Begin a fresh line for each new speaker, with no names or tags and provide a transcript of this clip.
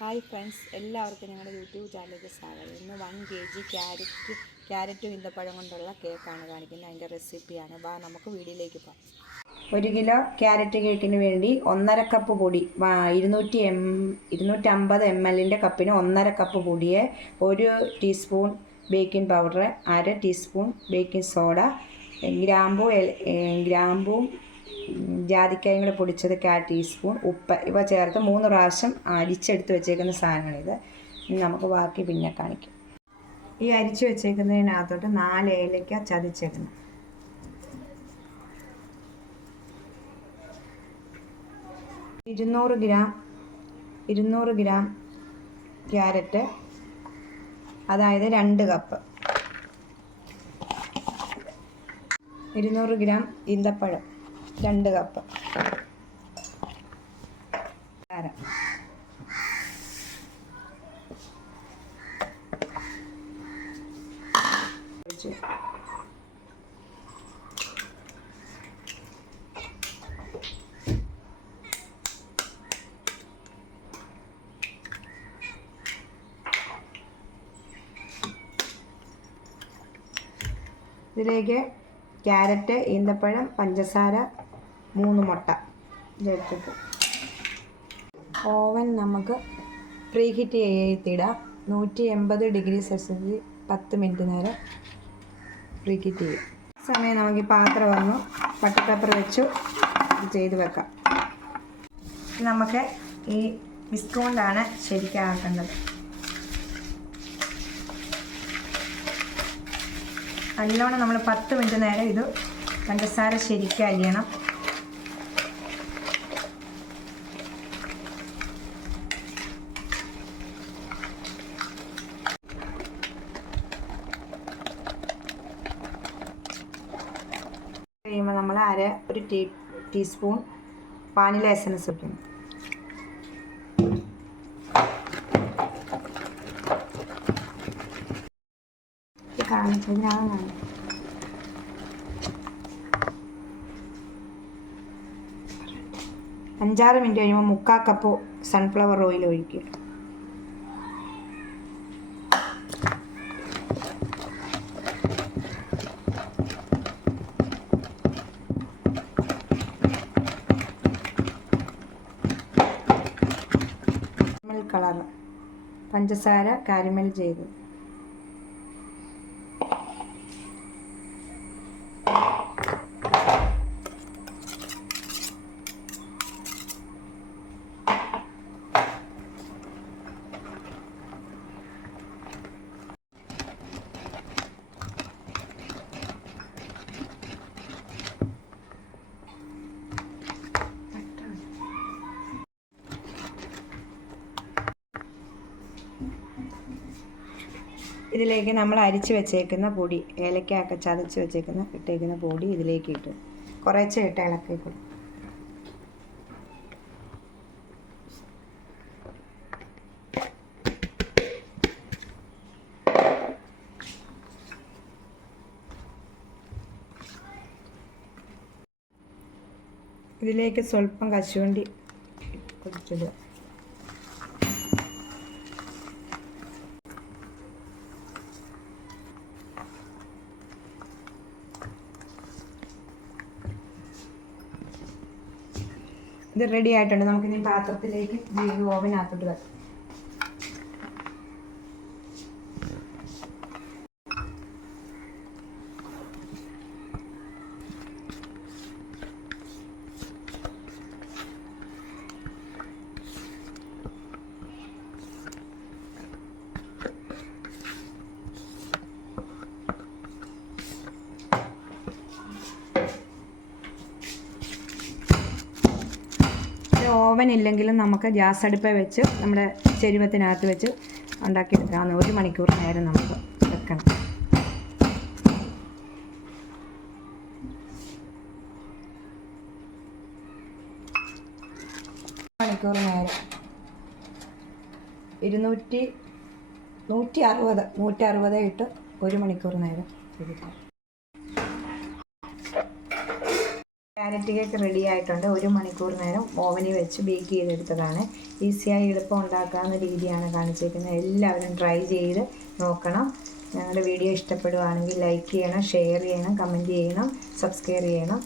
Hi friends എല്ലാവർക്കും ഞങ്ങളുടെ YouTube ചാനലിലേക്ക് സ്വാഗതം. ഇന്ന് വൺ കെ ജി ക്യാരറ്റ് ക്യാരറ്റും ഈന്തപ്പഴം കൊണ്ടുള്ള കേക്കാണ് കാണിക്കുന്നത്. അതിന്റെ റെസിപ്പിയാണ് വാ നമുക്ക് വീഡിയോയിലേക്ക് പോകാം. ഒരു കിലോ ക്യാരറ്റ് കേക്കിന് വേണ്ടി ഒന്നര കപ്പ് പൊടി ഇരുന്നൂറ്റി എം ഇരുന്നൂറ്റമ്പത് എം എല്ലിന്റെ കപ്പിന് ഒന്നര കപ്പ് പൊടിയെ ഒരു ടീസ്പൂൺ ബേക്കിംഗ് പൗഡർ അര ടീസ്പൂൺ ബേക്കിംഗ് സോഡ ഗ്രാമ്പൂ ഗ്രാമ്പൂ ജാതിക്കായും കൂടെ പൊടിച്ചത് കാ ടീസ്പൂൺ ഉപ്പ് ഇവ ചേർത്ത് മൂന്ന് പ്രാവശ്യം അരിച്ചെടുത്ത് വെച്ചേക്കുന്ന സാധനമാണിത്. നമുക്ക് ബാക്കി പിന്നെ കാണിക്കും. ഈ അരിച്ചു വെച്ചേക്കുന്നതിനകത്തോട്ട് നാല് ഏലക്ക ചതിച്ചേക്കുന്നത് ഇരുന്നൂറ് ഗ്രാം ഇരുന്നൂറ് ഗ്രാം ക്യാരറ്റ് അതായത് രണ്ട് കപ്പ്. ഇരുന്നൂറ് ഗ്രാം ഈന്തപ്പഴം. രണ്ട് കപ്പ്. കാരം. ഇതിലേക്ക് ക്യാരറ്റ് ഈന്തപ്പഴം പഞ്ചസാര മൂന്ന് മുട്ട. ഇതെടുത്തിട്ട് ഓവൻ നമുക്ക് പ്രീ ഹീറ്റ് ചെയ്തിടാം. നൂറ്റി എൺപത് ഡിഗ്രി സെൽഷ്യസിൽ പത്ത് മിനിറ്റ് നേരം പ്രീ ഹീറ്റ് ചെയ്യും. സമയം നമുക്ക് ഈ പാത്രം വന്നു പട്ടപ്പേപ്പർ വെച്ചു ചെയ്ത് വെക്കാം. നമുക്ക് ഈ വിസ്ക് കൊണ്ടാണ് ശരിക്കാക്കേണ്ടത് നല്ലോണം നമ്മൾ പത്ത് മിനിറ്റ് നേരം ഇത് പഞ്ചസാര ശരിക്കും അലിയണം കഴിയുമ്പോൾ നമ്മൾ അര ഒരു ടീ ടീസ്പൂൺ വാനില എസൻസ് വയ്ക്കണം കാണിച്ചതിനാണ് കാണിച്ചത് അഞ്ചാറ് മിനിറ്റ് കഴിയുമ്പോൾ മുക്കാ കപ്പ് സൺഫ്ലവർ ഓയിൽ ഒഴിക്കുക. കളർ പഞ്ചസാര കാരിമൽ ചെയ്തു ഇതിലേക്ക് നമ്മൾ അരിച്ച് വെച്ചേക്കുന്ന പൊടി ഏലക്കയൊക്കെ ചതച്ച് വെച്ചേക്കുന്ന ഇട്ടേക്കുന്ന പൊടി ഇതിലേക്ക് ഇട്ട്. കുറേശ്ശെ ഇട്ട് ഇളക്കി കൊടുക്കും ഇതിലേക്ക് സ്വല്പം കശുവണ്ടി കൊടുത്തിടുക ഇത് റെഡി ആയിട്ടുണ്ട്. നമുക്കിനി പാത്രത്തിലേക്ക് ഓവനകത്തോട്ട് വെക്കാം. ഇല്ലെങ്കിലും നമുക്ക് ഗ്യാസ് അടുപ്പ് വെച്ച് നമ്മുടെ ചെരുവത്തിനകത്ത് വെച്ച് ഉണ്ടാക്കിയെടുക്കാവുന്ന ഒരു മണിക്കൂർ നേരം നമുക്ക് വെക്കണം. മണിക്കൂർ നേരം. ഇരുന്നൂറ്റി നൂറ്റി അറുപത് നൂറ്റി അറുപത് ഇട്ട് ഒരു മണിക്കൂർ നേരം ഇരിക്കാം. ക്യാരറ്റ് കേക്ക് റെഡി ആയിട്ടുണ്ട്. ഒരു മണിക്കൂർ നേരം ഓവനിൽ വെച്ച് ബേക്ക് ചെയ്തെടുത്തതാണ്. ഈസിയായി എളുപ്പം ഉണ്ടാക്കാവുന്ന രീതിയാണ് കാണിച്ചിരിക്കുന്നത് എല്ലാവരും ട്രൈ ചെയ്ത് നോക്കണം. ഞങ്ങളുടെ വീഡിയോ ഇഷ്ടപ്പെടുവാണെങ്കിൽ ലൈക്ക് ചെയ്യണം ഷെയർ ചെയ്യണം കമന്റ് ചെയ്യണം സബ്സ്ക്രൈബ് ചെയ്യണം.